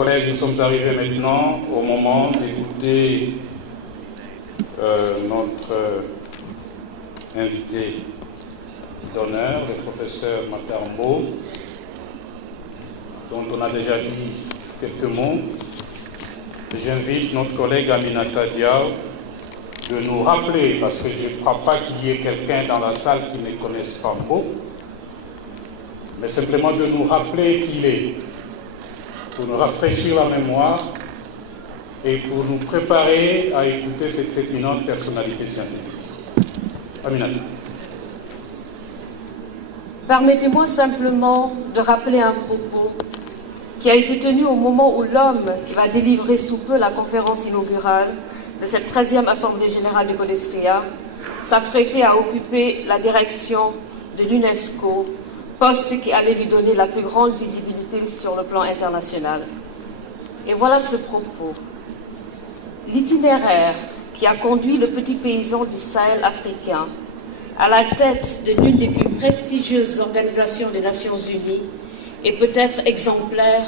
collègues, nous sommes arrivés maintenant au moment d'écouter notre invité d'honneur, le professeur Matarmbo, dont on a déjà dit quelques mots. J'invite notre collègue Aminata Diaw de nous rappeler, parce que je ne crois pas qu'il y ait quelqu'un dans la salle qui ne connaisse pas Mbo, mais simplement de nous rappeler qui il est, pour nous rafraîchir la mémoire et pour nous préparer à écouter cette éminente personnalité scientifique. Aminata. Permettez-moi simplement de rappeler un propos qui a été tenu au moment où l'homme qui va délivrer sous peu la conférence inaugurale de cette 13e Assemblée générale du CODESRIA s'apprêtait à occuper la direction de l'UNESCO, poste qui allait lui donner la plus grande visibilité sur le plan international. Et voilà ce propos. L'itinéraire qui a conduit le petit paysan du Sahel africain à la tête de l'une des plus prestigieuses organisations des Nations Unies est peut-être exemplaire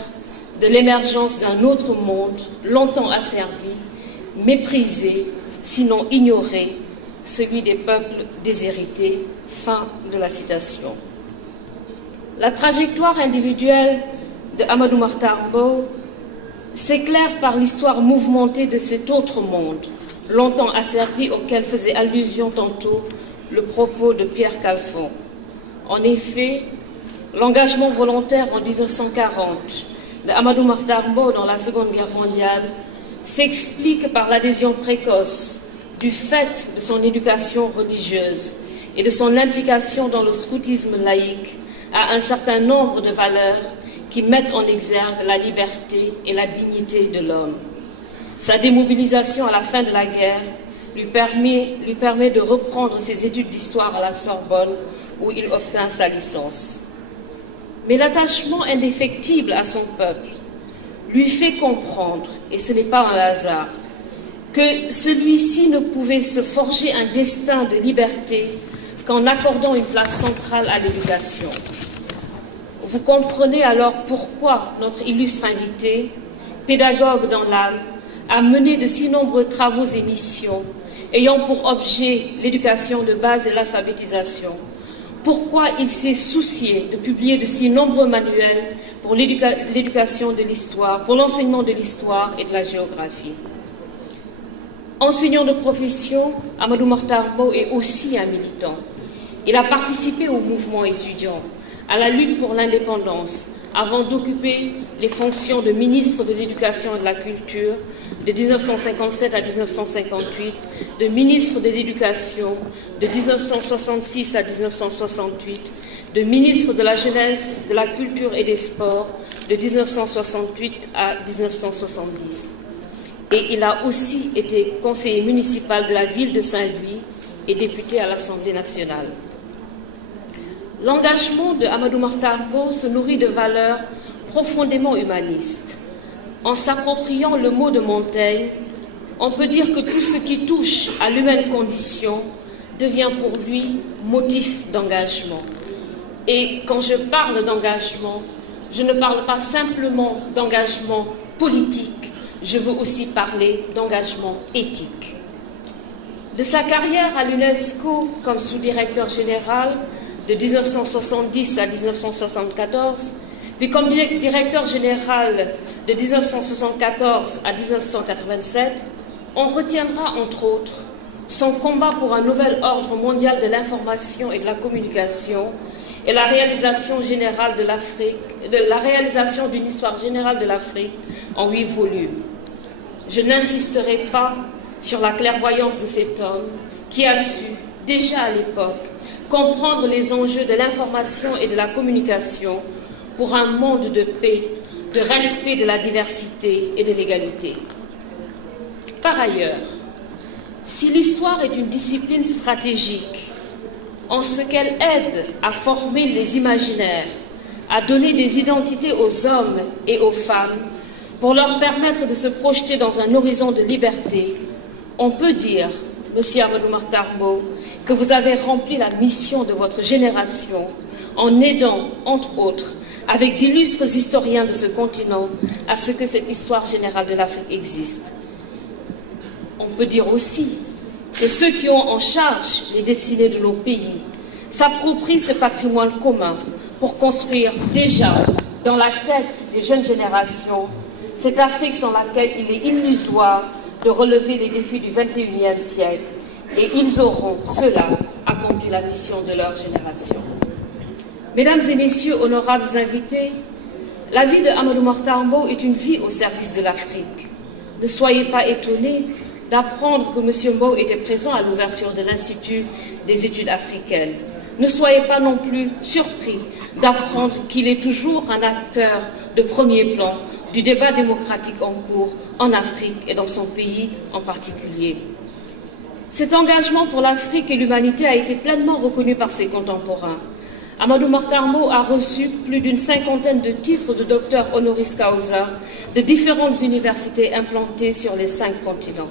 de l'émergence d'un autre monde longtemps asservi, méprisé, sinon ignoré, celui des peuples déshérités. Fin de la citation. La trajectoire individuelle de Amadou Mahtar Mbow s'éclaire par l'histoire mouvementée de cet autre monde, longtemps asservi, auquel faisait allusion tantôt le propos de Pierre Calfon. En effet, l'engagement volontaire en 1940 de Amadou Mahtar Mbow dans la Seconde Guerre mondiale s'explique par l'adhésion précoce du fait de son éducation religieuse et de son implication dans le scoutisme laïque à un certain nombre de valeurs qui mettent en exergue la liberté et la dignité de l'homme. Sa démobilisation à la fin de la guerre lui permet de reprendre ses études d'histoire à la Sorbonne où il obtint sa licence. Mais l'attachement indéfectible à son peuple lui fait comprendre, et ce n'est pas un hasard, que celui-ci ne pouvait se forger un destin de liberté qu'en accordant une place centrale à l'éducation. Vous comprenez alors pourquoi notre illustre invité, pédagogue dans l'âme, a mené de si nombreux travaux et missions ayant pour objet l'éducation de base et l'alphabétisation. Pourquoi il s'est soucié de publier de si nombreux manuels pour l'éducation de l'histoire, pour l'enseignement de l'histoire et de la géographie. Enseignant de profession, Amadou Mahtar Mbow est aussi un militant. Il a participé au mouvement étudiant, à la lutte pour l'indépendance, avant d'occuper les fonctions de ministre de l'Éducation et de la Culture de 1957 à 1958, de ministre de l'Éducation de 1966 à 1968, de ministre de la Jeunesse, de la Culture et des Sports de 1968 à 1970. Et il a aussi été conseiller municipal de la ville de Saint-Louis et député à l'Assemblée nationale. L'engagement de Amadou Mahtar Mbow se nourrit de valeurs profondément humanistes. En s'appropriant le mot de Montaigne, on peut dire que tout ce qui touche à l'humaine condition devient pour lui motif d'engagement. Et quand je parle d'engagement, je ne parle pas simplement d'engagement politique, je veux aussi parler d'engagement éthique. De sa carrière à l'UNESCO comme sous-directeur général de 1970 à 1974, puis comme directeur général de 1974 à 1987, on retiendra entre autres son combat pour un nouvel ordre mondial de l'information et de la communication et la réalisation générale de l'Afrique, la réalisation d'une histoire générale de l'Afrique en 8 volumes. Je n'insisterai pas sur la clairvoyance de cet homme qui a su, déjà à l'époque, comprendre les enjeux de l'information et de la communication pour un monde de paix, de respect de la diversité et de l'égalité. Par ailleurs, si l'histoire est une discipline stratégique, en ce qu'elle aide à former les imaginaires, à donner des identités aux hommes et aux femmes, pour leur permettre de se projeter dans un horizon de liberté, on peut dire, Monsieur Amadou Mahtar Mbow, que vous avez rempli la mission de votre génération en aidant, entre autres, avec d'illustres historiens de ce continent, à ce que cette histoire générale de l'Afrique existe. On peut dire aussi que ceux qui ont en charge les destinées de nos pays s'approprient ce patrimoine commun pour construire déjà dans la tête des jeunes générations cette Afrique sans laquelle il est illusoire de relever les défis du XXIe siècle, et ils auront, ceux-là, accompli la mission de leur génération. Mesdames et messieurs, honorables invités, la vie de Amadou Mahtar Mbow est une vie au service de l'Afrique. Ne soyez pas étonnés d'apprendre que M. Mbow était présent à l'ouverture de l'Institut des études africaines. Ne soyez pas non plus surpris d'apprendre qu'il est toujours un acteur de premier plan du débat démocratique en cours en Afrique et dans son pays en particulier. Cet engagement pour l'Afrique et l'humanité a été pleinement reconnu par ses contemporains. Amadou Mahtar Mbow a reçu plus d'une cinquantaine de titres de docteur honoris causa de différentes universités implantées sur les 5 continents.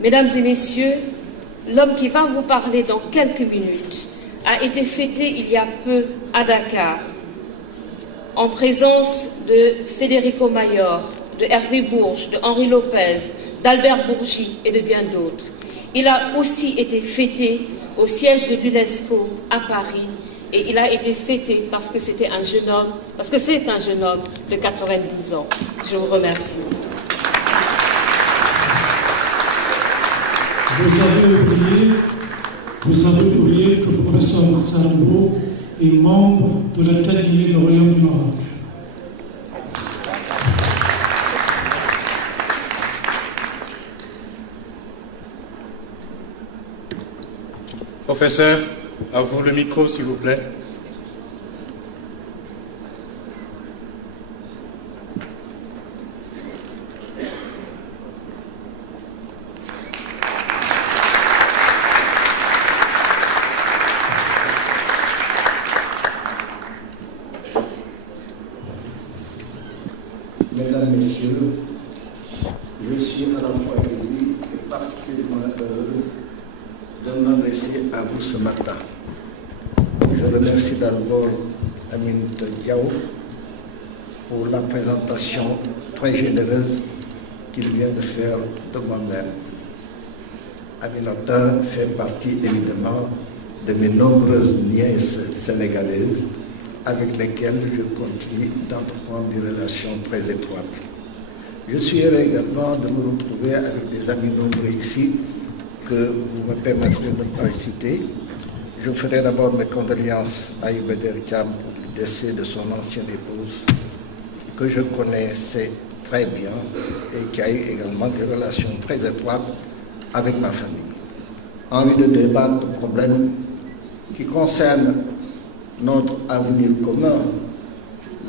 Mesdames et messieurs, l'homme qui va vous parler dans quelques minutes a été fêté il y a peu à Dakar, en présence de Federico Mayor, de Hervé Bourges, de Henri Lopez, d'Albert Bourgi et de bien d'autres. Il a aussi été fêté au siège de l'UNESCO à Paris, et il a été fêté parce que c'était un jeune homme, parce que c'est un jeune homme de 90 ans. Je vous remercie. Vous avez oublié que le professeur Mahtar Mbow est membre de la tête du Royaume du Maroc. Professeur, à vous le micro, s'il vous plaît. Mesdames, Messieurs, je suis à la fois ému et particulièrement heureux de m'adresser à vous ce matin. Je remercie d'abord Aminata Diaw pour la présentation très généreuse qu'il vient de faire de moi-même. Aminata fait partie évidemment de mes nombreuses nièces sénégalaises avec lesquelles je continue d'entreprendre des relations très étroites. Je suis heureux également de me retrouver avec des amis nombreux ici que vous me permettrez de ne pas citer. Je ferai d'abord mes condoléances à Ibeder Thiam pour le décès de son ancienne épouse, que je connaissais très bien et qui a eu également des relations très étroites avec ma famille. Envie de débattre de problèmes qui concernent notre avenir commun,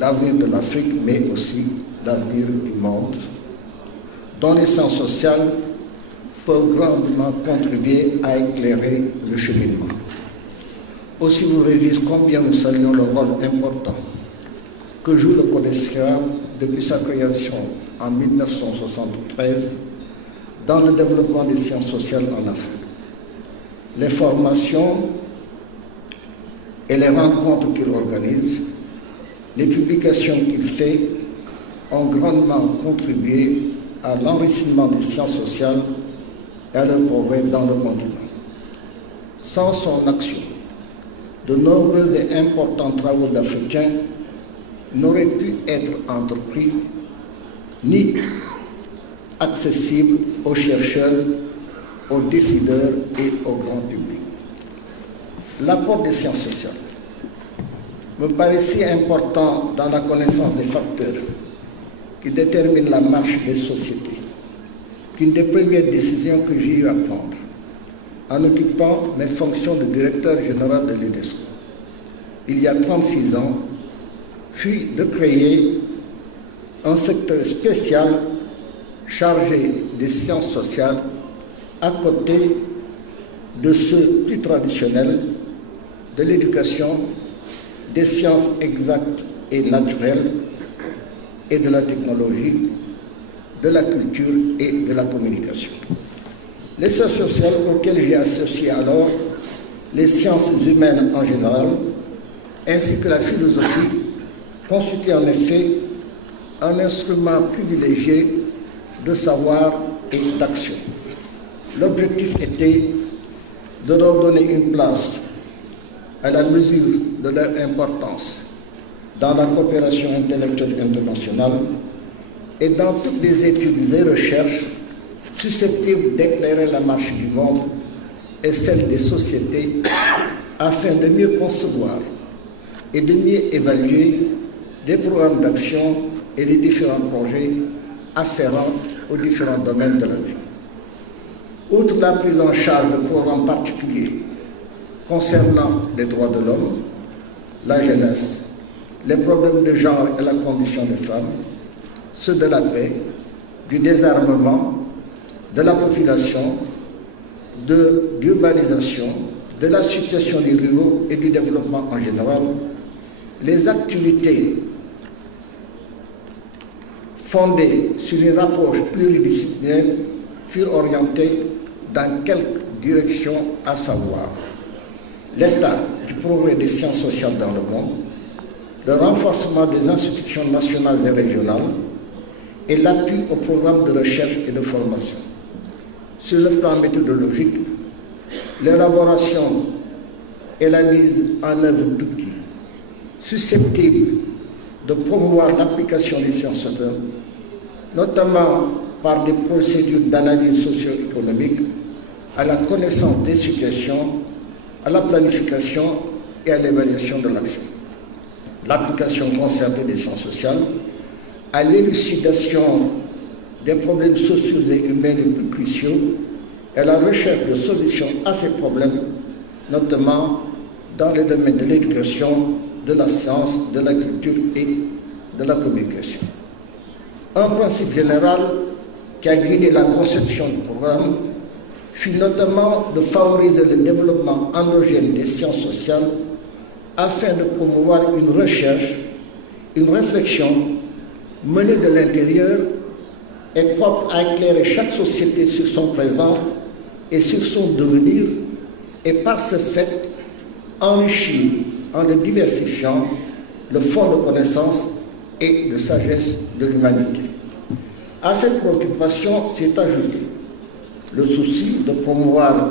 l'avenir de l'Afrique, mais aussi l'avenir du monde, dont les sciences sociales peuvent grandement contribuer à éclairer le cheminement. Aussi vous révise combien nous saluons le rôle important que joue le CODESCA depuis sa création en 1973 dans le développement des sciences sociales en Afrique. Les formations et les rencontres qu'il organise, les publications qu'il fait ont grandement contribué à l'enrichissement des sciences sociales et à leur progrès dans le continent. Sans son action, de nombreux et importants travaux d'Africains n'auraient pu être entrepris ni accessibles aux chercheurs, aux décideurs et au grand public. L'apport des sciences sociales me paraissait important dans la connaissance des facteurs qui déterminent la marche des sociétés, qu'une des premières décisions que j'ai eu à prendre en occupant mes fonctions de directeur général de l'UNESCO, il y a 36 ans, fut de créer un secteur spécial chargé des sciences sociales à côté de ceux plus traditionnels de l'éducation, des sciences exactes et naturelles et de la technologie, de la culture et de la communication. Les sciences sociales auxquelles j'ai associé alors les sciences humaines en général, ainsi que la philosophie constitue en effet un instrument privilégié de savoir et d'action. L'objectif était de leur donner une place à la mesure de leur importance dans la coopération intellectuelle internationale et dans toutes les études et recherches susceptibles d'éclairer la marche du monde et celle des sociétés afin de mieux concevoir et de mieux évaluer les programmes d'action et les différents projets afférents aux différents domaines de la vie. Outre la prise en charge de programmes particuliers concernant les droits de l'homme, la jeunesse, les problèmes de genre et la condition des femmes, ceux de la paix, du désarmement, de la population, de l'urbanisation, de la situation des ruraux et du développement en général, les activités fondées sur une approche pluridisciplinaire furent orientées dans quelques directions, à savoir l'état du progrès des sciences sociales dans le monde, le renforcement des institutions nationales et régionales et l'appui au programme de recherche et de formation. Sur le plan méthodologique, l'élaboration et la mise en œuvre d'outils susceptibles de promouvoir l'application des sciences sociales, notamment par des procédures d'analyse socio-économique, à la connaissance des situations, à la planification et à l'évaluation de l'action. L'application concertée des sciences sociales, à l'élucidation des problèmes sociaux et humains les plus cruciaux et à la recherche de solutions à ces problèmes, notamment dans les domaines de l'éducation, de la science, de la culture et de la communication. Un principe général qui a guidé la conception du programme fut notamment de favoriser le développement endogène des sciences sociales afin de promouvoir une recherche, une réflexion menée de l'intérieur et propre à éclairer chaque société sur son présent et sur son devenir et par ce fait enrichir en le diversifiant le fond de connaissances et de sagesse de l'humanité. À cette préoccupation s'est ajouté le souci de promouvoir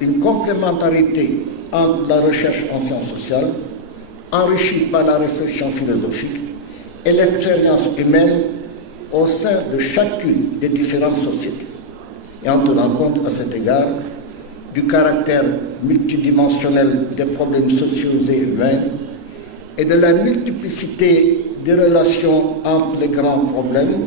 une complémentarité entre la recherche en sciences sociales, enrichie par la réflexion philosophique et l'expérience humaine au sein de chacune des différentes sociétés, et en tenant compte à cet égard du caractère multidimensionnel des problèmes sociaux et humains et de la multiplicité des relations entre les grands problèmes,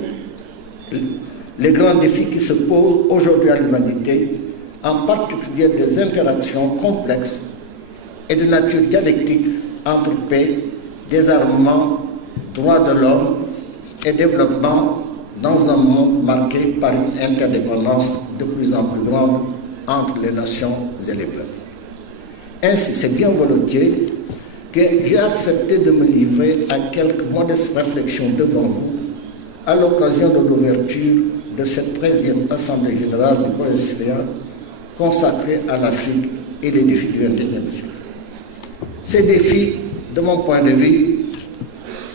les grands défis qui se posent aujourd'hui à l'humanité, en particulier des interactions complexes et de nature dialectique entre paix, désarmement, droits de l'homme et développement dans un monde marqué par une interdépendance de plus en plus grande entre les nations et les peuples. Ainsi, c'est bien volontiers que j'ai accepté de me livrer à quelques modestes réflexions devant vous à l'occasion de l'ouverture de cette 13e Assemblée générale du COESLEA consacrée à l'Afrique et les défis du XXIe siècle. Ces défis, de mon point de vue,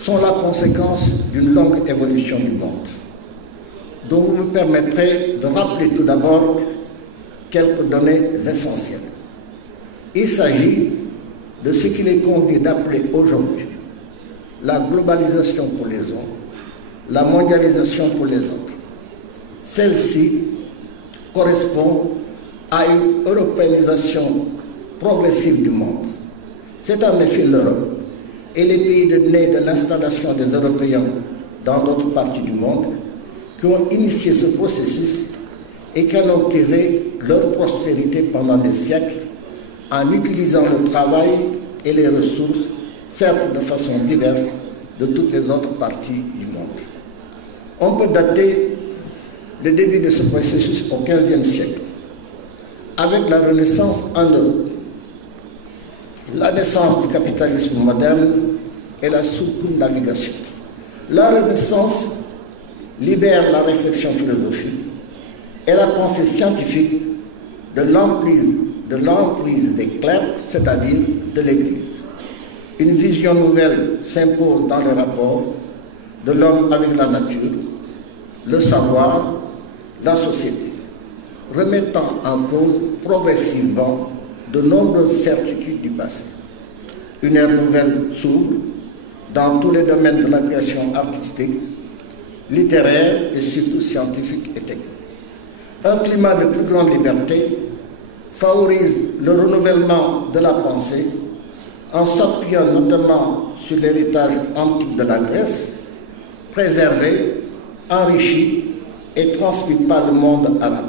sont la conséquence d'une longue évolution du monde, dont vous me permettrez de rappeler tout d'abord quelques données essentielles. Il s'agit de ce qu'il est convenu d'appeler aujourd'hui la globalisation pour les uns, la mondialisation pour les autres. Celle-ci correspond à une européanisation progressive du monde. C'est en effet l'Europe et les pays nés de l'installation des Européens dans d'autres parties du monde qui ont initié ce processus et qui en ont tiré leur prospérité pendant des siècles en utilisant le travail et les ressources, certes de façon diverse, de toutes les autres parties du monde. On peut dater le début de ce processus au XVe siècle, avec la Renaissance en Europe, la naissance du capitalisme moderne et la circumnavigation. La Renaissance libère la réflexion philosophique et la pensée scientifique de l'emprise des clercs, c'est-à-dire de l'Église. Une vision nouvelle s'impose dans les rapports de l'homme avec la nature, le savoir, la société, remettant en cause progressivement de nombreuses certitudes du passé. Une ère nouvelle s'ouvre dans tous les domaines de la création artistique, littéraire et surtout scientifique et technique. Un climat de plus grande liberté favorise le renouvellement de la pensée en s'appuyant notamment sur l'héritage antique de la Grèce, préservé, enrichi et transmis par le monde arabe.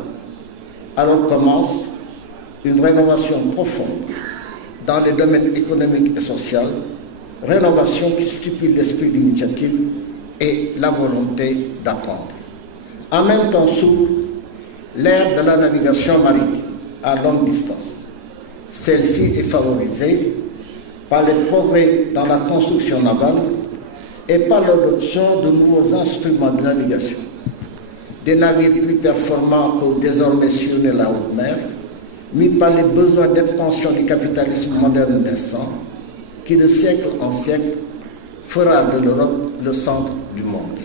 Alors commence une rénovation profonde dans les domaines économiques et sociaux, rénovation qui stipule l'esprit d'initiative et la volonté d'apprendre. En même temps s'ouvre l'ère de la navigation maritime à longue distance. Celle-ci est favorisée par les progrès dans la construction navale et par l'adoption de nouveaux instruments de navigation. Des navires plus performants peuvent désormais sillonner la haute mer, mis par les besoins d'expansion du capitalisme moderne naissant, qui de siècle en siècle fera de l'Europe le centre du monde.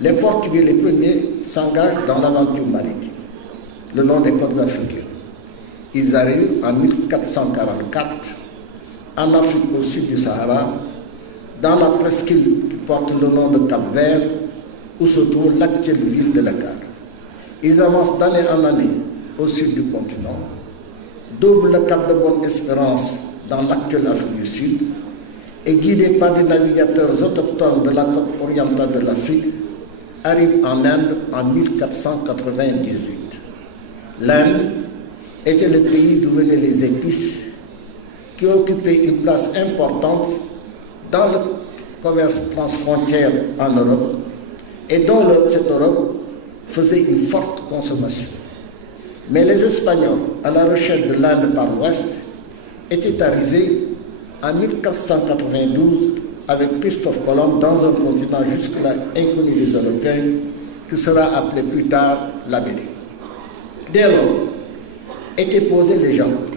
Les Portugais, les premiers, s'engagent dans l'aventure maritime, le long des côtes africaines. Ils arrivent en 1444 en Afrique au sud du Sahara, dans la presqu'île qui porte le nom de Cap-Vert, où se trouve l'actuelle ville de Dakar. Ils avancent d'année en année au sud du continent, doublent le cap de Bonne-Espérance dans l'actuelle Afrique du Sud et guidés par des navigateurs autochtones de la côte orientale de l'Afrique, arrivent en Inde en 1498. L'Inde était le pays d'où venaient les épices, qui occupaient une place importante dans le commerce transfrontière en Europe et dont cette Europe faisait une forte consommation. Mais les Espagnols, à la recherche de l'Inde par l'ouest, étaient arrivés en 1492 avec Christophe Colomb dans un continent jusque-là inconnu des Européens, qui sera appelé plus tard l'Amérique. Dès lors, étaient posés les jalons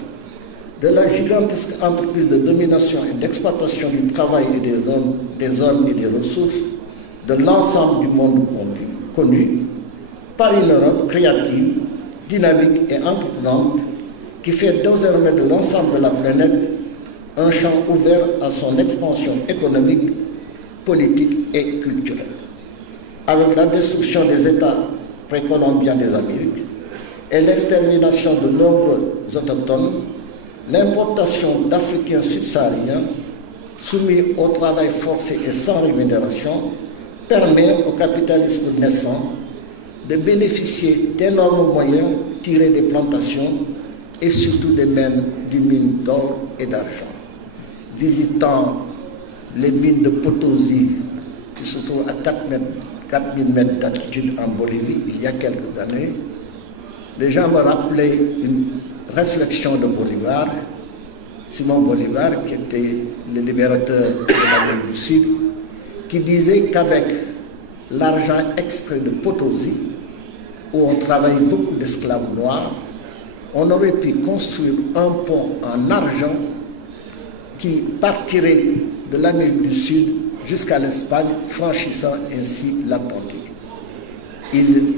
de la gigantesque entreprise de domination et d'exploitation du travail et des hommes et des ressources de l'ensemble du monde connu par une Europe créative, dynamique et entreprenante qui fait désormais de l'ensemble de la planète un champ ouvert à son expansion économique, politique et culturelle. Avec la destruction des États précolombiens des Amériques et l'extermination de nombreux autochtones, l'importation d'Africains subsahariens soumis au travail forcé et sans rémunération permet au capitalisme naissant de bénéficier d'énormes moyens tirés des plantations et surtout des mines d'or et d'argent. Visitant les mines de Potosí, qui se trouvent à 4000 mètres d'altitude en Bolivie il y a quelques années, les gens me rappelaient une réflexion de Bolivar, Simon Bolivar, qui était le libérateur de l'Amérique du Sud, qui disait qu'avec l'argent extrait de Potosí, où on travaille beaucoup d'esclaves noirs, on aurait pu construire un pont en argent qui partirait de l'Amérique du Sud jusqu'à l'Espagne, franchissant ainsi l'Atlantique. Il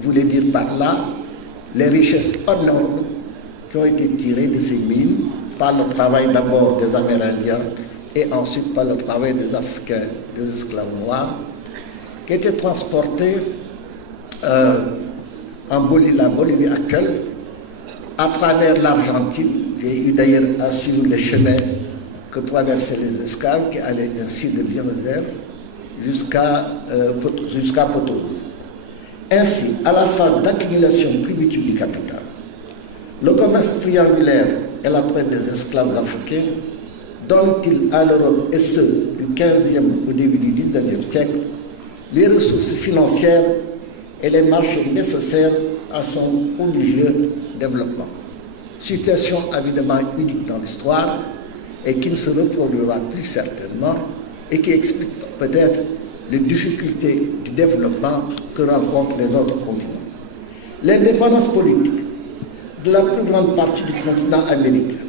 voulait dire par là les richesses énormes qui ont été tirées de ces mines par le travail d'abord des Amérindiens et ensuite par le travail des Africains, des esclaves noirs, qui étaient transportés en Bolivie, la Bolivie actuelle, à travers l'Argentine. J'ai eu d'ailleurs à suivre les chemins que traversaient les esclaves qui allaient ainsi de Buenos Aires jusqu'à Potosí. Ainsi, à la phase d'accumulation primitive du capital, le commerce triangulaire et la traite des esclaves africains donnent-ils à l'Europe, et ce, du 15e au début du 19e siècle, les ressources financières et les marchés nécessaires à son prodigieux développement. Situation évidemment unique dans l'histoire et qui ne se reproduira plus certainement et qui explique peut-être les difficultés du développement que rencontrent les autres continents. L'indépendance politique de la plus grande partie du continent américain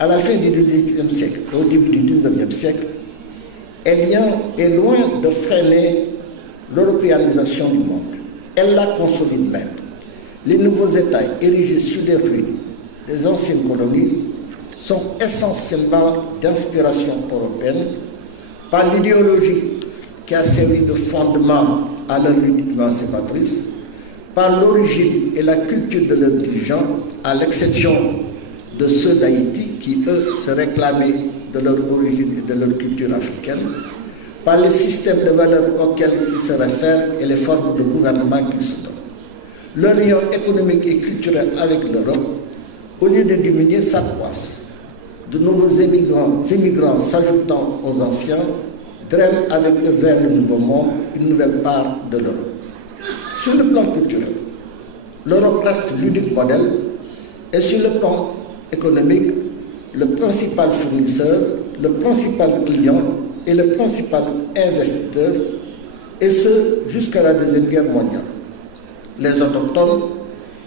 à la fin du XVIIIe siècle et au début du XIXe siècle, est loin de freiner l'européanisation du monde. Elle la consolide même. Les nouveaux États érigés sur les ruines des anciennes colonies sont essentiellement d'inspiration européenne par l'idéologie qui a servi de fondement à leur lutte émancipatrice, par l'origine et la culture de leurs dirigeants, à l'exception de ceux d'Haïti qui, eux, se réclamaient de leur origine et de leur culture africaine, par les systèmes de valeurs auxquels ils se réfèrent et les formes de gouvernement qu'ils se donnent. Leur lien économique et culturel avec l'Europe, au lieu de diminuer, s'accroissent. De nouveaux immigrants s'ajoutant aux anciens, drainent avec eux vers le Nouveau Monde une nouvelle part de l'Europe. Sur le plan culturel, l'Europe reste l'unique modèle et sur le plan économique, le principal fournisseur, le principal client et le principal investisseur, et ce jusqu'à la Deuxième Guerre mondiale. Les autochtones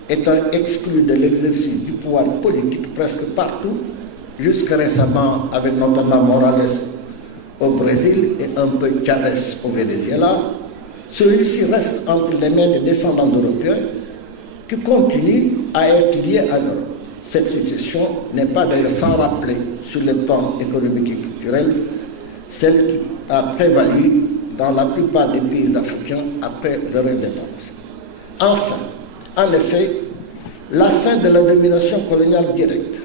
étant exclus de l'exercice du pouvoir politique presque partout, jusqu'à récemment avec notamment Morales au Brésil et un peu Chavez au Venezuela, celui-ci reste entre les mains des descendants d'Européens qui continuent à être liés à l'Europe. Cette situation n'est pas d'ailleurs sans rappeler sur le plan économique et culturel celle qui a prévalu dans la plupart des pays africains après leur indépendance. Enfin, en effet, la fin de la domination coloniale directe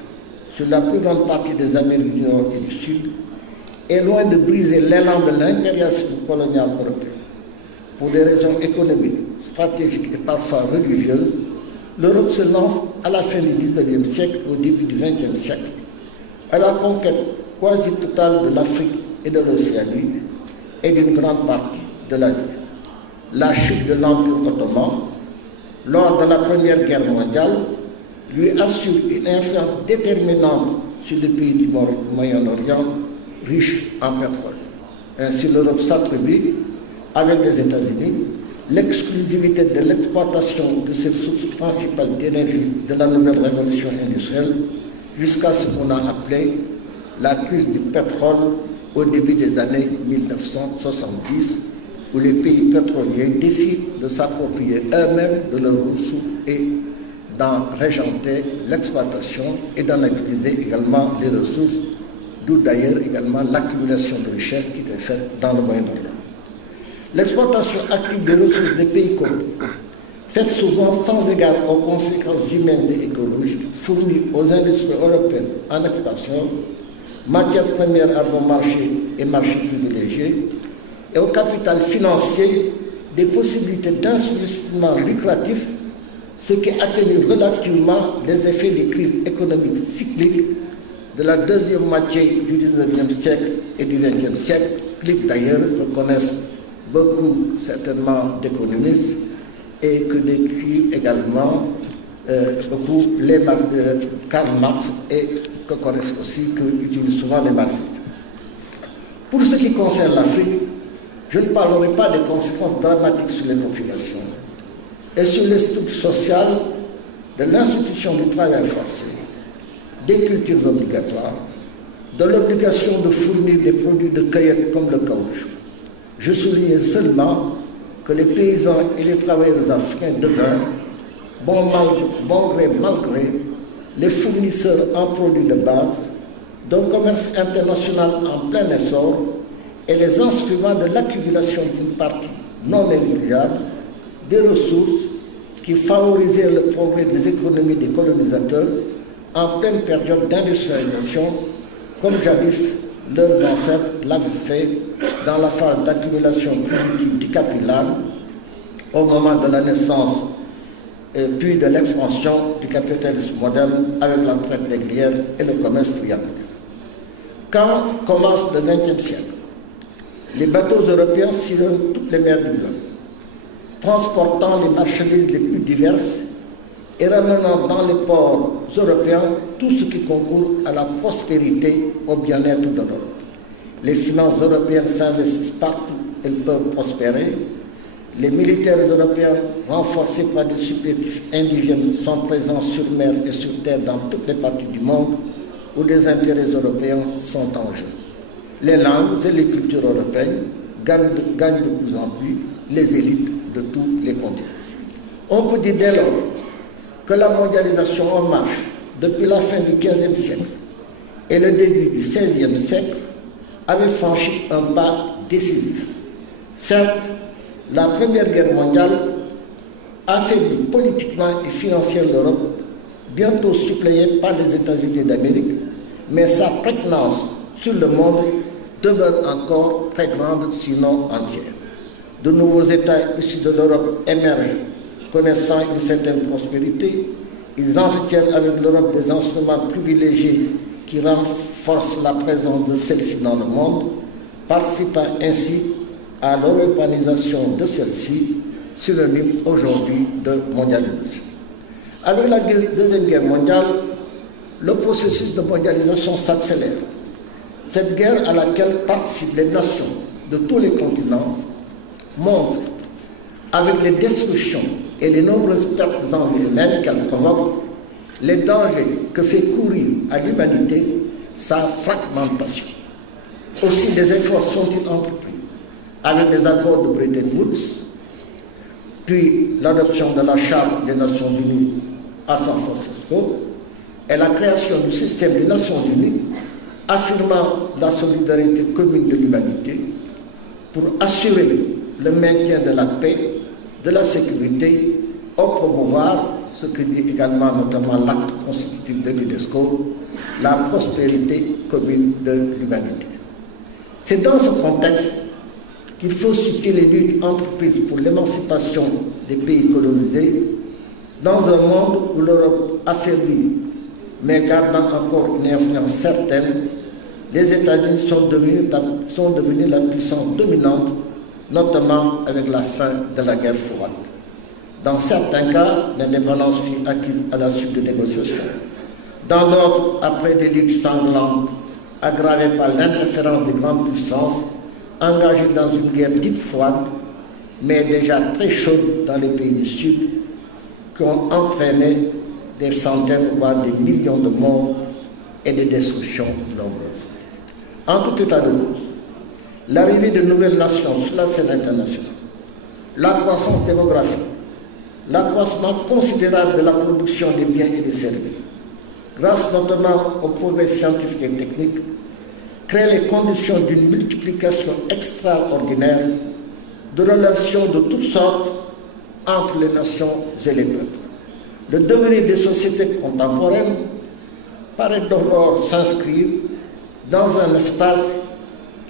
sur la plus grande partie des Amériques du Nord et du Sud est loin de briser l'élan de l'impérialisme colonial européen. Pour des raisons économiques, stratégiques et parfois religieuses, l'Europe se lance à la fin du XIXe siècle et au début du XXe siècle à la conquête quasi totale de l'Afrique et de l'Océanie et d'une grande partie de l'Asie. La chute de l'Empire ottoman lors de la Première Guerre mondiale lui assure une influence déterminante sur les pays du Moyen-Orient riches en pétrole. Ainsi, l'Europe s'attribue, avec les États-Unis, l'exclusivité de l'exploitation de cette source principale d'énergie de la nouvelle révolution industrielle jusqu'à ce qu'on a appelé la crise du pétrole au début des années 1970, où les pays pétroliers décident de s'approprier eux-mêmes de leurs ressources et d'en régenter l'exploitation et d'en utiliser également les ressources, d'où d'ailleurs également l'accumulation de richesses qui est faite dans le Moyen-Orient. L'exploitation active des ressources des pays communs, faite souvent sans égard aux conséquences humaines et écologiques, fournie aux industries européennes en expansion, matières premières à bon marché et marchés privilégiés, et au capital financier des possibilités d'investissement lucratif, ce qui atténue relativement les effets des crises économiques cycliques de la deuxième moitié du XIXe siècle et du XXe siècle, cliques d'ailleurs que connaissent beaucoup certainement d'économistes et que décrivent également beaucoup les Karl Marx et que connaissent aussi, que utilisent souvent les marxistes. Pour ce qui concerne l'Afrique, je ne parlerai pas des conséquences dramatiques sur les populations et sur les structures sociales de l'institution du travail forcé, des cultures obligatoires, de l'obligation de fournir des produits de cueillette comme le caoutchouc. Je souligne seulement que les paysans et les travailleurs africains devinrent, bon gré mal gré, les fournisseurs en produits de base d'un commerce international en plein essor et les instruments de l'accumulation d'une partie non négligeable des ressources qui favorisaient le progrès des économies des colonisateurs en pleine période d'industrialisation, comme jadis leurs ancêtres l'avaient fait dans la phase d'accumulation primitive du capital au moment de la naissance puis de l'expansion du capitalisme moderne avec la traite négrière et le commerce triangulaire. Quand commence le XXe siècle, les bateaux européens sillonnent toutes les mers du globe, transportant les marchandises les plus diverses et ramenant dans les ports européens tout ce qui concourt à la prospérité, au bien-être de l'Europe. Les finances européennes s'investissent partout, elles peuvent prospérer. Les militaires européens, renforcés par des supplétifs indigènes, sont présents sur mer et sur terre dans toutes les parties du monde où des intérêts européens sont en jeu. Les langues et les cultures européennes gagnent de plus en plus les élites de tous les continents. On peut dire dès lors que la mondialisation en marche depuis la fin du XVe siècle et le début du XVIe siècle avait franchi un pas décisif. Certes, la Première Guerre mondiale affaiblit politiquement et financièrement l'Europe, bientôt suppléée par les États-Unis d'Amérique, mais sa prégnance sur le monde demeure encore très grande, sinon entière. De nouveaux États issus de l'Europe émergent, connaissant une certaine prospérité. Ils entretiennent avec l'Europe des instruments privilégiés qui renforcent la présence de celle-ci dans le monde, participant ainsi à l'européanisation de celle-ci, synonyme aujourd'hui de mondialisation. Avec la Deuxième Guerre mondiale, le processus de mondialisation s'accélère. Cette guerre à laquelle participent les nations de tous les continents montre, avec les destructions et les nombreuses pertes en vie humaine qu'elle provoque, les dangers que fait courir à l'humanité sa fragmentation. Aussi, des efforts sont-ils entrepris avec les accords de Bretton Woods, puis l'adoption de la Charte des Nations Unies à San Francisco et la création du système des Nations Unies affirmant la solidarité commune de l'humanité pour assurer le maintien de la paix, de la sécurité, au promouvoir ce que dit également notamment l'acte constitutif de l'UNESCO, la prospérité commune de l'humanité. C'est dans ce contexte qu'il faut situer les luttes entreprises pour l'émancipation des pays colonisés dans un monde où l'Europe affaiblie, mais gardant encore une influence certaine. Les États-Unis sont devenus la puissance dominante, notamment avec la fin de la guerre froide. Dans certains cas, l'indépendance fut acquise à la suite de négociations. Dans d'autres, après des luttes sanglantes, aggravées par l'interférence des grandes puissances, engagées dans une guerre dite froide, mais déjà très chaude dans les pays du Sud, qui ont entraîné des centaines, voire des millions de morts et des destructions nombreuses. En tout état de cause, l'arrivée de nouvelles nations sur la scène internationale, la croissance démographique, l'accroissement considérable de la production des biens et des services, grâce notamment au progrès scientifique et technique, créent les conditions d'une multiplication extraordinaire de relations de toutes sortes entre les nations et les peuples. Le devenir des sociétés contemporaines paraît donc s'inscrire dans un espace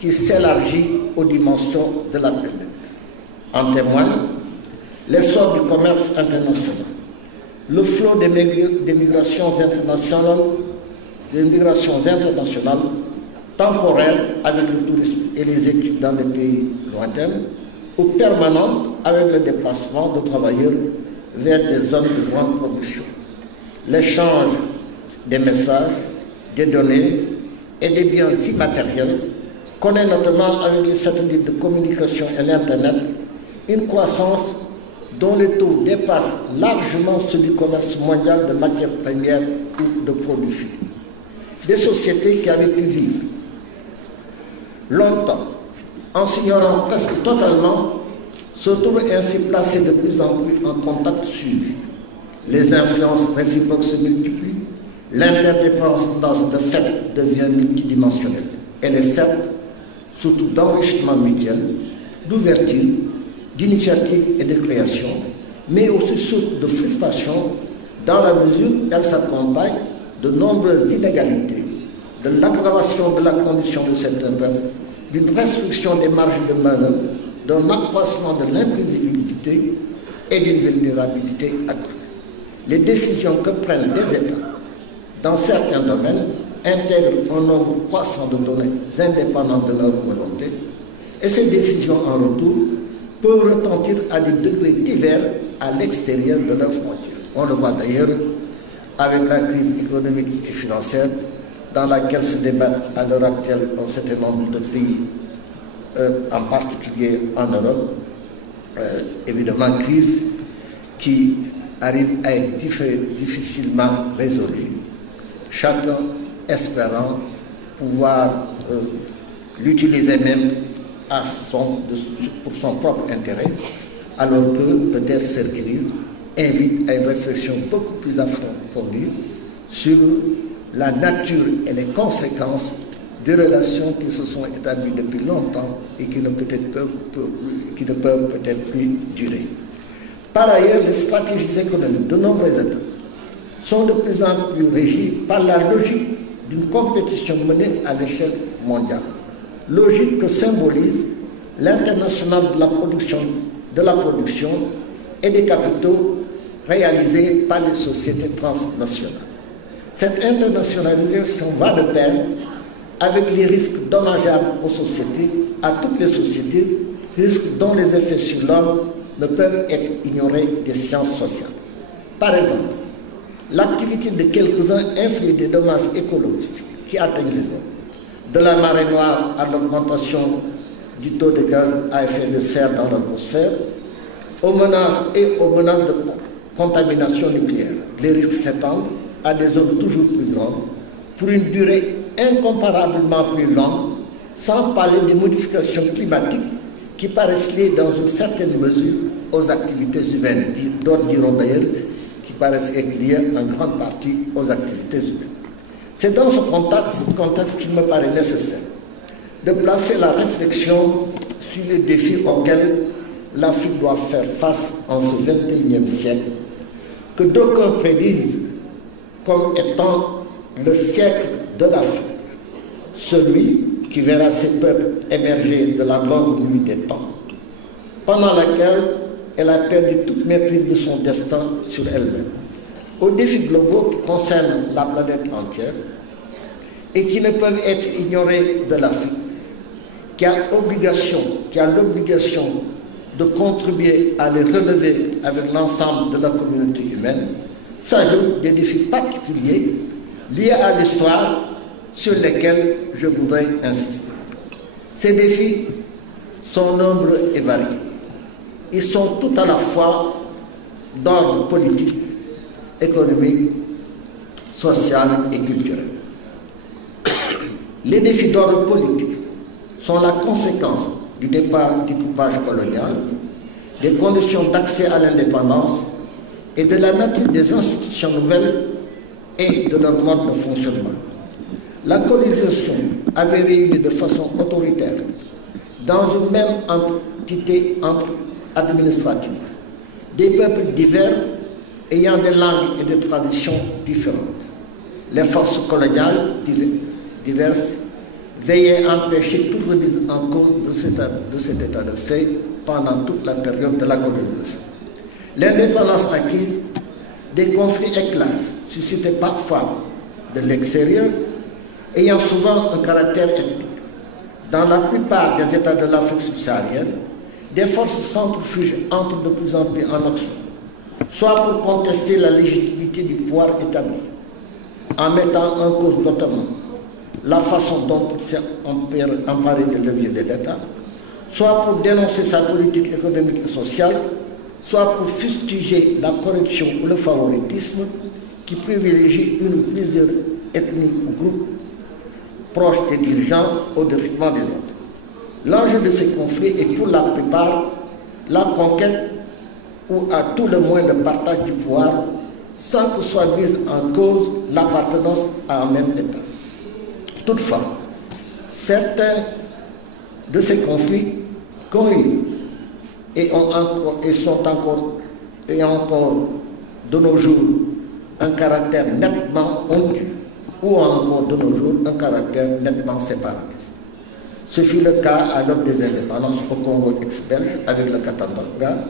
qui s'élargit aux dimensions de la planète. En témoigne l'essor du commerce international, le flot des migrations internationales, temporaires avec le tourisme et les études dans les pays lointains, ou permanentes avec le déplacement de travailleurs vers des zones de grande production. L'échange des messages, des données et des biens immatériels connaît notamment avec les satellites de communication et l'Internet une croissance dont les taux dépassent largement ceux du commerce mondial de matières premières ou de produits finis. Des sociétés qui avaient pu vivre longtemps en s'ignorant presque totalement se trouvent ainsi placées de plus en plus en contact suivi. Les influences réciproques se multiplient, l'interdépendance de fait devient multidimensionnelle. Elle est certes surtout d'enrichissement mutuel, d'ouverture, d'initiative et de création, mais aussi source de frustration dans la mesure où elle s'accompagne de nombreuses inégalités, de l'aggravation de la condition de certains peuples, d'une restriction des marges de manœuvre, d'un accroissement de l'imprévisibilité et d'une vulnérabilité accrue. Les décisions que prennent les États dans certains domaines intègrent un nombre croissant de données indépendantes de leur volonté, et ces décisions en retour peuvent retentir à des degrés divers à l'extérieur de leurs frontières. On le voit d'ailleurs avec la crise économique et financière dans laquelle se débattent à l'heure actuelle un certain nombre de pays, en particulier en Europe. Évidemment, crise qui arrive à être difficilement résolue, chacun espérant pouvoir l'utiliser même pour son propre intérêt, alors que peut-être cette crise invite à une réflexion beaucoup plus approfondie sur la nature et les conséquences des relations qui se sont établies depuis longtemps et qui ne peuvent peut-être plus durer. Par ailleurs, les stratégies économiques de nombreux États sont de plus en plus régies par la logique d'une compétition menée à l'échelle mondiale, logique que symbolise l'international de la production et des capitaux réalisés par les sociétés transnationales. Cette internationalisation va de pair avec les risques dommageables aux sociétés, à toutes les sociétés, risques dont les effets sur l'homme ne peuvent être ignorés des sciences sociales. Par exemple, l'activité de quelques-uns inflige des dommages écologiques qui atteignent les hommes, de la marée noire à l'augmentation du taux de gaz à effet de serre dans l'atmosphère, aux menaces de contamination nucléaire. Les risques s'étendent à des zones toujours plus grandes, pour une durée incomparablement plus longue, sans parler des modifications climatiques qui paraissent liées dans une certaine mesure aux activités humaines, d'autres diront d'ailleurs qui paraissent être liées en grande partie aux activités humaines. C'est dans ce contexte qu'il me paraît nécessaire de placer la réflexion sur les défis auxquels l'Afrique doit faire face en ce XXIe siècle, que d'aucuns prédisent comme étant le siècle de l'Afrique, celui qui verra ses peuples émerger de la longue nuit des temps, pendant laquelle elle a perdu toute maîtrise de son destin sur elle-même, aux défis globaux qui concernent la planète entière et qui ne peuvent être ignorés de l'Afrique, qui a l'obligation de contribuer à les relever avec l'ensemble de la communauté humaine, s'ajoutent des défis particuliers liés à l'histoire sur lesquels je voudrais insister. Ces défis sont nombreux et variés. Ils sont tout à la fois d'ordre politique, économique, social et culturel. Les défis d'ordre politique sont la conséquence du découpage colonial, des conditions d'accès à l'indépendance et de la nature des institutions nouvelles et de leur mode de fonctionnement. La colonisation avait réuni de façon autoritaire dans une même entité administrative des peuples divers ayant des langues et des traditions différentes. Les forces coloniales diverses veillaient à empêcher toute remise en cause de cet état de fait pendant toute la période de la colonisation. L'indépendance acquise, des conflits éclatent, suscités parfois de l'extérieur, ayant souvent un caractère ethnique. Dans la plupart des États de l'Afrique subsaharienne, des forces centrifuges entrent de plus en plus en action, soit pour contester la légitimité du pouvoir établi, en mettant en cause notamment la façon dont il s'est emparé des leviers de l'État, soit pour dénoncer sa politique économique et sociale, soit pour fustiger la corruption ou le favoritisme qui privilégie une ou plusieurs ethnies ou groupes proches des dirigeants au détriment des autres. L'enjeu de ces conflits est pour la plupart la conquête ou à tout le moins le partage du pouvoir sans que soit mise en cause l'appartenance à un même État. Toutefois, certains de ces conflits qu'ont eu et sont encore de nos jours un caractère nettement honteux ou encore de nos jours un caractère nettement séparatiste. Ce fut le cas à l'aube des indépendances au Congo ex-belge avec le Katanga,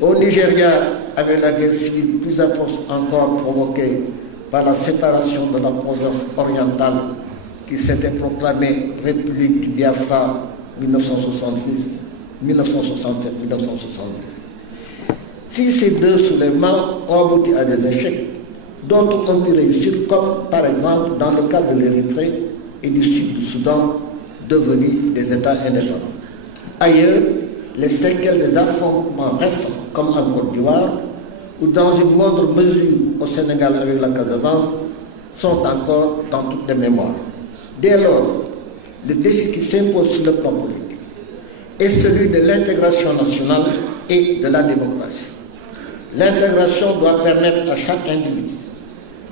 au Nigeria avec la guerre civile plus atroce encore provoquée par la séparation de la province orientale qui s'était proclamée République du Biafra 1967-1970. Si ces deux soulèvements ont abouti à des échecs, d'autres ont pu réussir, comme par exemple dans le cas de l'Érythrée et du Sud du Soudan, devenus des États indépendants. Ailleurs, les séquelles des affrontements récents, comme en Côte d'Ivoire, ou dans une moindre mesure au Sénégal avec la Casamance, sont encore dans toutes les mémoires. Dès lors, le défi qui s'impose sur le plan politique est celui de l'intégration nationale et de la démocratie. L'intégration doit permettre à chaque individu,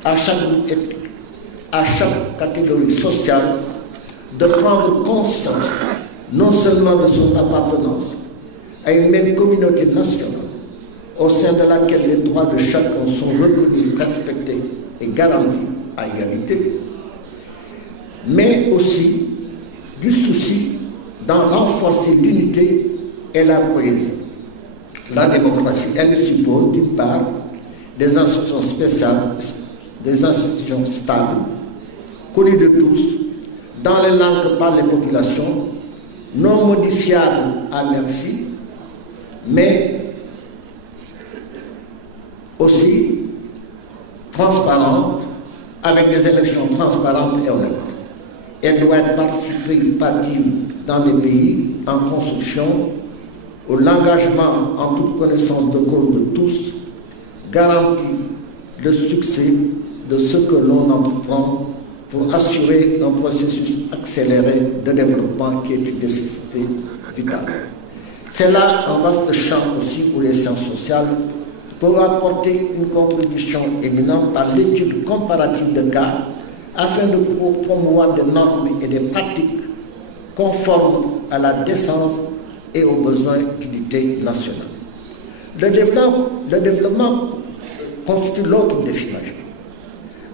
à chaque groupe ethnique, à chaque catégorie sociale de prendre conscience non seulement de son appartenance à une même communauté nationale au sein de laquelle les droits de chacun sont reconnus, respectés et garantis à égalité, mais aussi du souci d'en renforcer l'unité et la cohésion. La démocratie, elle suppose d'une part des institutions spéciales, des institutions stables, connues de tous, dans les langues que parlent les populations, non modifiables à merci, mais aussi transparentes, avec des élections transparentes et honnêtes. Elle doit être participative dans les pays en construction où l'engagement en toute connaissance de cause de tous garantit le succès de ce que l'on entreprend pour assurer un processus accéléré de développement qui est une nécessité vitale. C'est là un vaste champ aussi pour les sciences sociales pour apporter une contribution éminente par l'étude comparative de cas afin de promouvoir des normes et des pratiques conformes à la décence et aux besoins d'unité nationale. Le développement constitue l'autre défi majeur.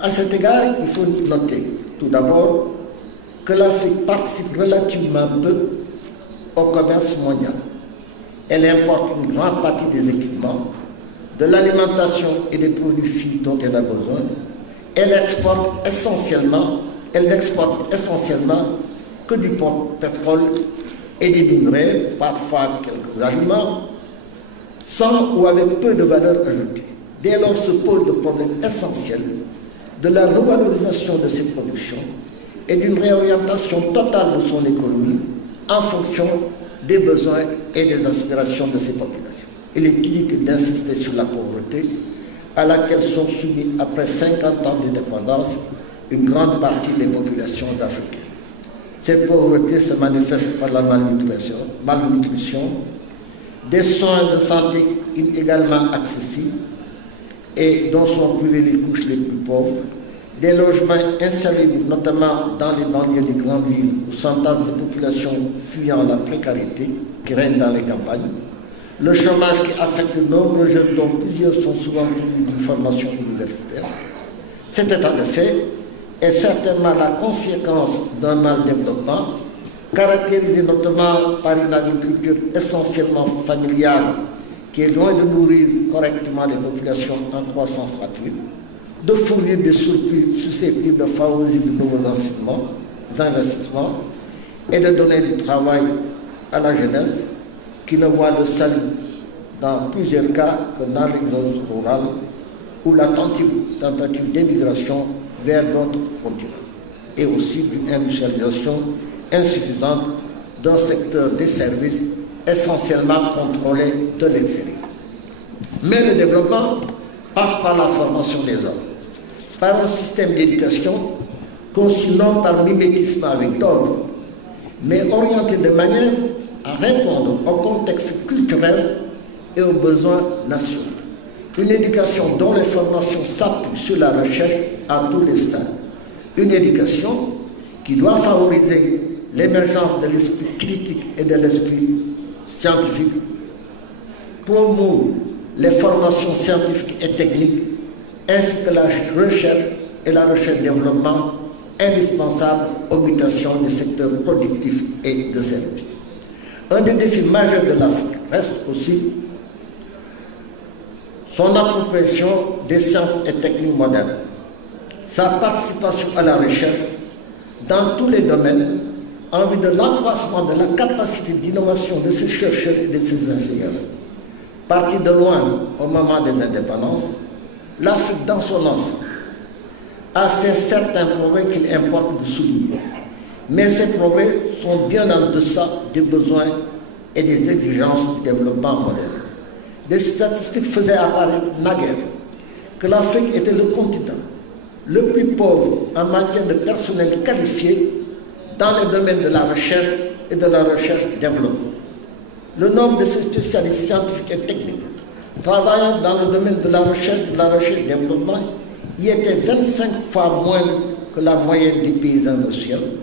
À cet égard, il faut noter tout d'abord que l'Afrique participe relativement peu au commerce mondial. Elle importe une grande partie des équipements, de l'alimentation et des produits finis dont elle a besoin. Elle n'exporte essentiellement que du pétrole et des minerais, parfois quelques aliments, sans ou avec peu de valeur ajoutée. Dès lors se pose le problème essentiel de la revalorisation de ces productions et d'une réorientation totale de son économie en fonction des besoins et des aspirations de ces populations. Il est inutile d'insister sur la pauvreté à laquelle sont soumis après 50 ans d'indépendance une grande partie des populations africaines. Cette pauvreté se manifeste par la malnutrition, des soins de santé inégalement accessibles et dont sont privées les couches les plus pauvres, des logements insalubres, notamment dans les banlieues des grandes villes où s'entassent des populations fuyant la précarité qui règne dans les campagnes, le chômage qui affecte de nombreux jeunes dont plusieurs sont souvent privés d'une formation universitaire. Cet état de fait est certainement la conséquence d'un mal développement, caractérisé notamment par une agriculture essentiellement familiale qui est loin de nourrir correctement les populations en croissance rapide, de fournir des surplus susceptibles de favoriser de nouveaux investissements et de donner du travail à la jeunesse qui ne voit le salut dans plusieurs cas que dans l'exode rural ou la tentative d'émigration vers d'autres continents, et aussi d'une industrialisation insuffisante d'un secteur des services essentiellement contrôlé de l'extérieur. Mais le développement passe par la formation des hommes, par un système d'éducation conçu non par mimétisme avec d'autres, mais orienté de manière à répondre au contexte culturel et aux besoins nationaux. Une éducation dont les formations s'appuient sur la recherche à tous les stades. Une éducation qui doit favoriser l'émergence de l'esprit critique et de l'esprit scientifique, promouvoir les formations scientifiques et techniques, ainsi que la recherche et la recherche-développement indispensables aux mutations des secteurs productifs et de services. Un des défis majeurs de l'Afrique reste aussi son appropriation des sciences et techniques modernes, sa participation à la recherche dans tous les domaines en vue de l'accroissement de la capacité d'innovation de ces chercheurs et de ces ingénieurs. Parti de loin au moment des indépendances, l'Afrique dans son ensemble a fait certains progrès qu'il importe de souligner. Mais ces progrès sont bien en deçà des besoins et des exigences du développement moderne. Des statistiques faisaient apparaître naguère que l'Afrique était le continent le plus pauvre en matière de personnel qualifié dans le domaine de la recherche et de la recherche-développement. Le nombre de ces spécialistes scientifiques et techniques travaillant dans le domaine de la recherche-développement y était 25 fois moins que la moyenne des pays industriels.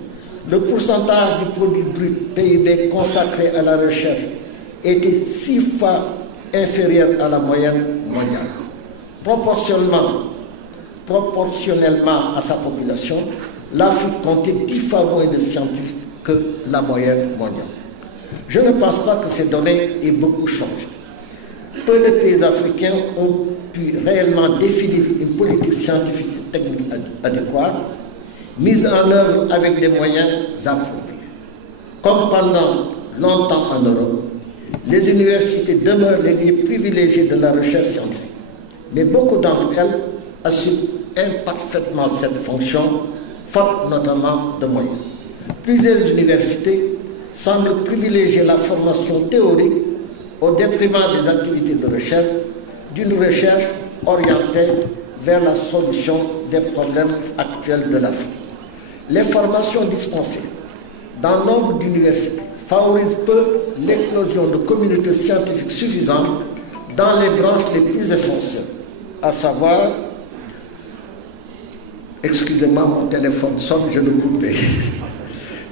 Le pourcentage du produit brut PIB consacré à la recherche était 6 fois inférieur à la moyenne mondiale. Proportionnellement à sa population, l'Afrique comptait 10 fois moins de scientifiques que la moyenne mondiale. Je ne pense pas que ces données aient beaucoup changé. Peu de pays africains ont pu réellement définir une politique scientifique et technique adéquate, mise en œuvre avec des moyens appropriés. Comme pendant longtemps en Europe, les universités demeurent les lieux privilégiés de la recherche scientifique. Mais beaucoup d'entre elles assument imparfaitement cette fonction, faute notamment de moyens. Plusieurs universités semblent privilégier la formation théorique au détriment des activités de recherche, d'une recherche orientée vers la solution des problèmes actuels de l'Afrique. Les formations dispensées dans nombre d'universités favorisent peu l'éclosion de communautés scientifiques suffisantes dans les branches les plus essentielles, à savoir, excusez-moi, mon téléphone sonne, je le coupais.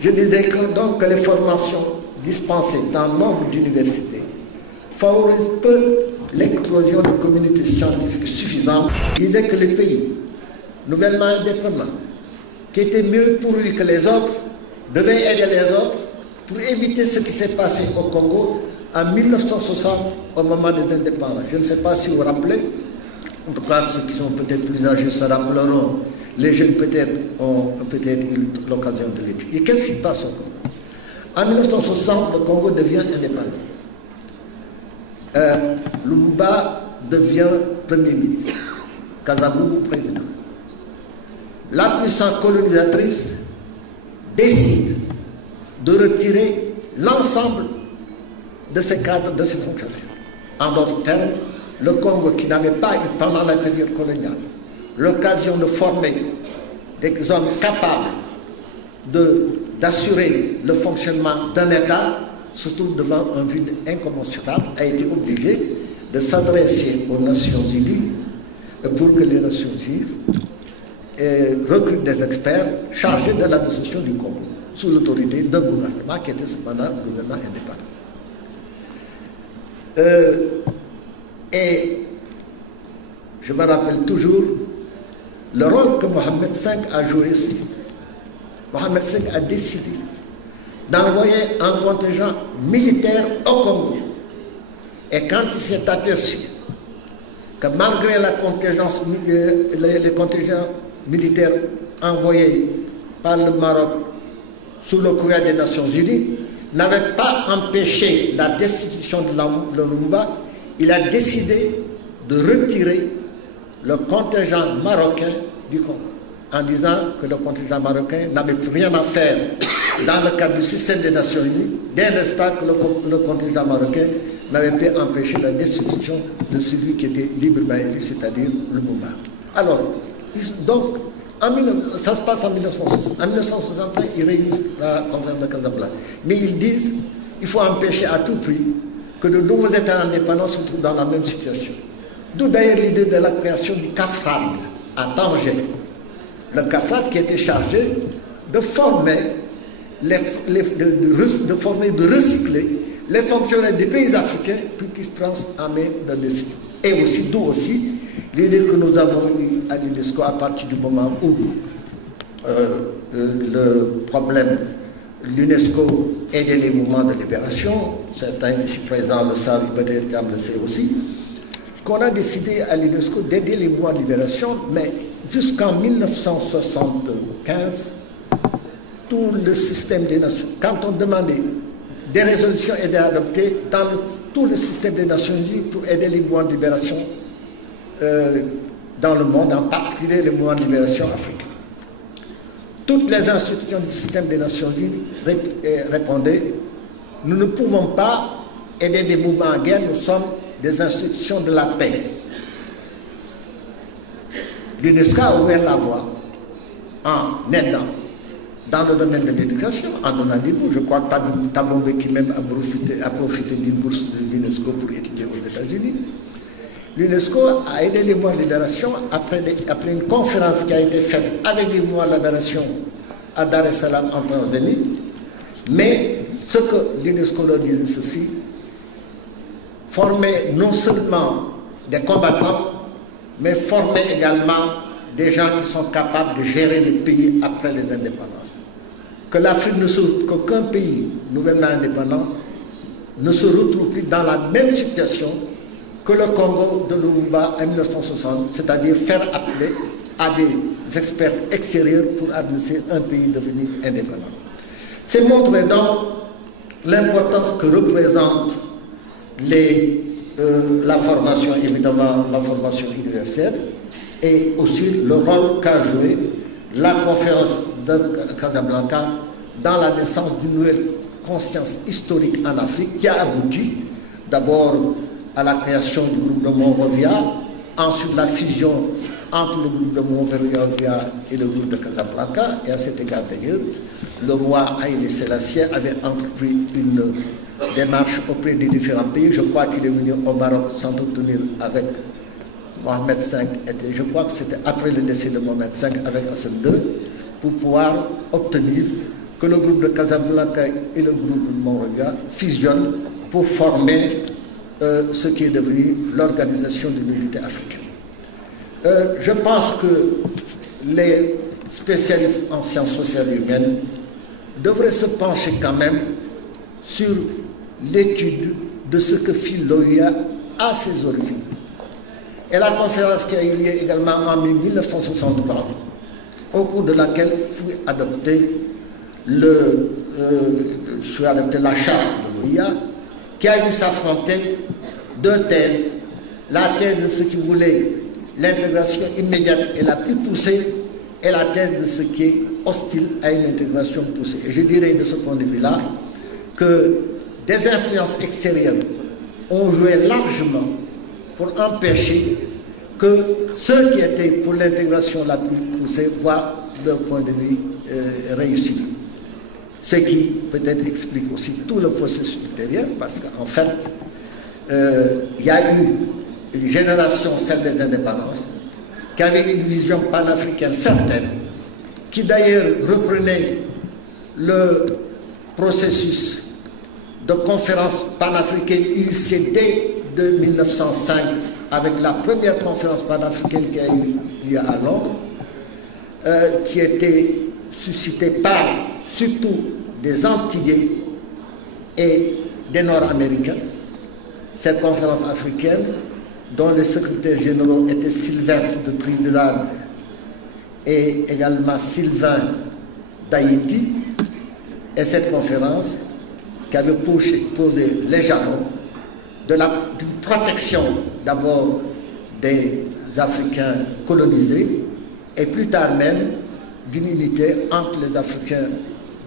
Je disais que donc que les formations dispensées dans nombre d'universités favorisent peu l'éclosion de communautés scientifiques suffisantes. Je disais que les pays nouvellement indépendants, qui étaient mieux pourvus que les autres, devaient aider les autres pour éviter ce qui s'est passé au Congo en 1960, au moment des indépendances. Je ne sais pas si vous vous rappelez, en tout cas ceux qui sont peut-être plus âgés se rappelleront, les jeunes peut-être ont peut-être eu l'occasion de l'étudier. Qu'est-ce qui se passe au Congo? En 1960, le Congo devient indépendant. Lumumba devient Premier ministre, Kasavubu président. La puissance colonisatrice décide de retirer l'ensemble de ces cadres, de ces fonctionnaires. En d'autres termes, le Congo, qui n'avait pas eu pendant la période coloniale l'occasion de former des hommes capables d'assurer le fonctionnement d'un État, se trouve devant un vide incommensurable, a été obligé de s'adresser aux Nations Unies pour que les Nations Unies recrutent des experts chargés de l'administration du Congo, sous l'autorité d'un gouvernement qui était cependant un gouvernement indépendant. Et je me rappelle toujours le rôle que Mohamed V a joué ici. Mohamed V a décidé d'envoyer un contingent militaire au Congo. Et quand il s'est aperçu que malgré les contingents militaires envoyés par le Maroc sous le couvert des Nations Unies, n'avait pas empêché la destitution de Lumumba, il a décidé de retirer le contingent marocain du Congo, en disant que le contingent marocain n'avait plus rien à faire dans le cadre du système des Nations Unies, dès l'instant que le contingent marocain n'avait pas empêché la destitution de celui qui était librement élu, c'est-à-dire Lumumba. Alors, donc, ça se passe en 1960. En 1961, ils réunissent la conférence de Casablanca. Mais ils disent qu'il faut empêcher à tout prix que de nouveaux États indépendants se trouvent dans la même situation. D'où d'ailleurs l'idée de la création du CAFRAD à Tanger. Le CAFRAD qui était chargé de former, de recycler les fonctionnaires des pays africains pour qu'ils prennent en main leur destin. Et aussi, d'où aussi l'idée que nous avons eue à l'UNESCO à partir du moment où le problème, l'UNESCO aidait les mouvements de libération, certains ici présents le savent, peut-être Thiam le sait aussi, qu'on a décidé à l'UNESCO d'aider les mouvements de libération, mais jusqu'en 1975, tout le système des Nations, quand on demandait des résolutions étaient adoptées dans tout le système des Nations Unies pour aider les mouvements de libération dans le monde, en particulier les mouvements de libération africains. Toutes les institutions du système des Nations Unies répondaient « Nous ne pouvons pas aider des mouvements en guerre, nous sommes des institutions de la paix. » l'UNESCO a ouvert la voie en aidant dans le domaine de l'éducation, en donnant des bourses. Je crois que Thabo Mbeki même a profité d'une bourse de l'UNESCO pour étudier aux États-Unis. L'UNESCO a aidé les mois de libération après une conférence qui a été faite avec les mois de libération à Dar es Salaam en Tanzanie. Mais ce que l'UNESCO leur disait ceci, former non seulement des combattants, mais former également des gens qui sont capables de gérer le pays après les indépendances. Que l'Afrique ne se retrouve, qu'aucun pays nouvellement indépendant ne se retrouve plus dans la même situation que le Congo de Lumumba en 1960, c'est-à-dire faire appeler à des experts extérieurs pour administrer un pays devenu indépendant. C'est montrer donc l'importance que représente la formation, évidemment la formation universitaire, et aussi le rôle qu'a joué la conférence de Casablanca dans la naissance d'une nouvelle conscience historique en Afrique qui a abouti d'abord à la création du groupe de Monrovia, ensuite la fusion entre le groupe de Monrovia et le groupe de Casablanca, et à cet égard d'ailleurs, le roi Haïlé Sélassié avait entrepris une démarche auprès des différents pays. Je crois qu'il est venu au Maroc s'entretenir avec Mohamed V, je crois que c'était après le décès de Mohamed V avec Hassan II, pour pouvoir obtenir que le groupe de Casablanca et le groupe de Monrovia fusionnent pour former ce qui est devenu l'organisation de l'unité africaine. Je pense que les spécialistes en sciences sociales et humaines devraient se pencher quand même sur l'étude de ce que fit l'OUA à ses origines. Et la conférence qui a eu lieu également en 1963, au cours de laquelle fut adoptée la charte de l'OUA, qui a vu s'affronter deux thèses. La thèse de ceux qui voulaient l'intégration immédiate et la plus poussée, et la thèse de ceux qui est hostile à une intégration poussée. Et je dirais de ce point de vue-là que des influences extérieures ont joué largement pour empêcher que ceux qui étaient pour l'intégration la plus poussée voient leur point de vue réussi. Ce qui peut-être explique aussi tout le processus ultérieur, parce qu'en fait, il y a eu une génération, celle des indépendances, qui avait une vision panafricaine certaine, qui d'ailleurs reprenait le processus de conférence panafricaine initiée dès 1905 avec la première conférence panafricaine qui a eu lieu à Londres, qui était suscitée par surtout des Antillais et des Nord-Américains. Cette conférence africaine, dont les secrétaires généraux étaient Sylvestre de Trinidad et également Sylvain d'Haïti, et cette conférence qui avait posé les jalons d'une protection d'abord des Africains colonisés et plus tard même d'une unité entre les Africains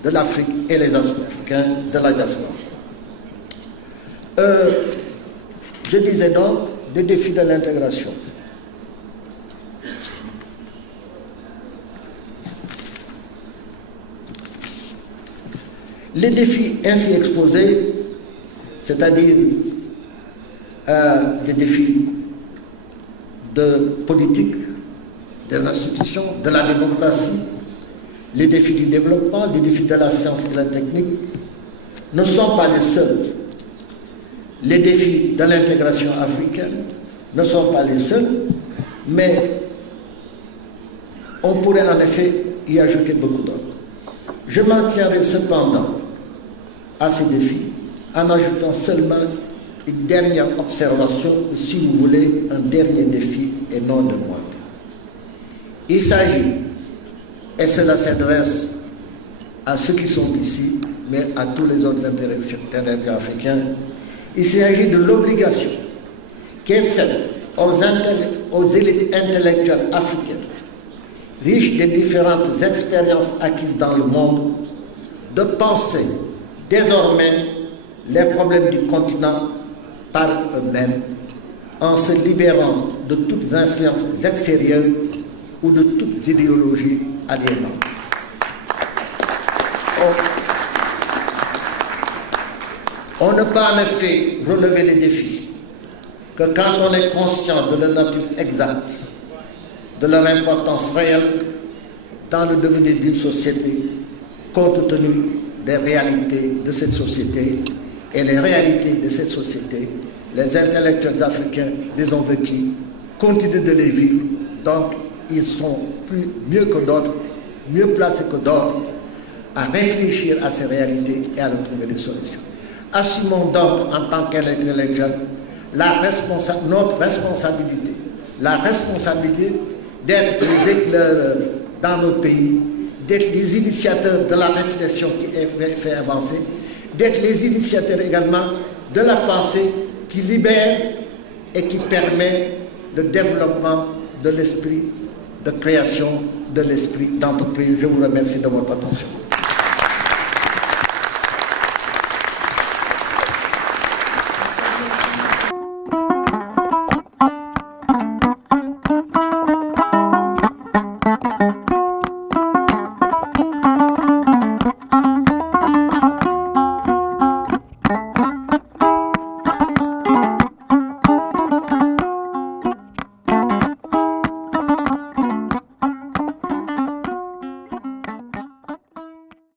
de l'Afrique et les Africains de la diaspora. Je disais donc des défis de l'intégration. Les défis ainsi exposés, c'est-à-dire les défis de politique, des institutions, de la démocratie, les défis du développement, les défis de la science et de la technique, ne sont pas les seuls. Les défis de l'intégration africaine ne sont pas les seuls, mais on pourrait en effet y ajouter beaucoup d'autres. Je m'en tiendrai cependant à ces défis en ajoutant seulement une dernière observation, ou si vous voulez, un dernier défi et non de moindre. Il s'agit, et cela s'adresse à ceux qui sont ici, mais à tous les autres interlocuteurs africains, il s'agit de l'obligation qui est faite aux élites intellectuelles africaines, riches des différentes expériences acquises dans le monde, de penser désormais les problèmes du continent par eux-mêmes, en se libérant de toutes influences extérieures ou de toute idéologie aliénante. On ne peut en effet relever les défis que quand on est conscient de leur nature exacte, de leur importance réelle dans le devenir d'une société, compte tenu des réalités de cette société. Et les réalités de cette société, les intellectuels africains les ont vécues, continuent de les vivre, donc ils sont mieux que d'autres, mieux placés que d'autres à réfléchir à ces réalités et à leur trouver des solutions. Assumons donc en tant qu'intellectuels notre responsabilité, la responsabilité d'être les éclaireurs dans nos pays, d'être les initiateurs de la réflexion qui fait avancer, d'être les initiateurs également de la pensée qui libère et qui permet le développement de l'esprit de création, de l'esprit d'entreprise. Je vous remercie de votre attention.